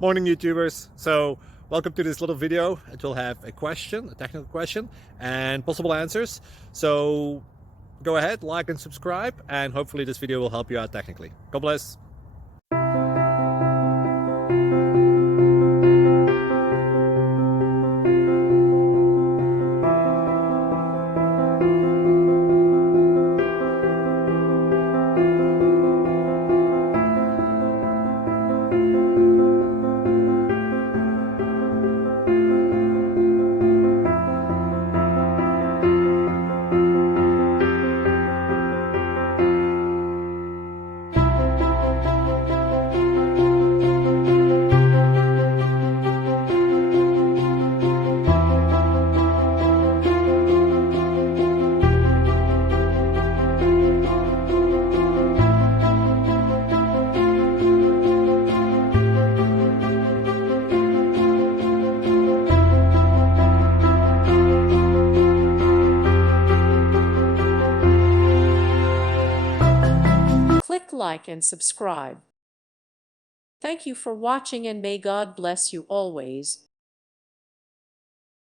Morning, YouTubers. So welcome to this little video. It will have a question, a technical question, and possible answers. So go ahead, like and subscribe, and hopefully this video will help you out technically. God bless. Click like and subscribe. Thank you for watching and may God bless you always.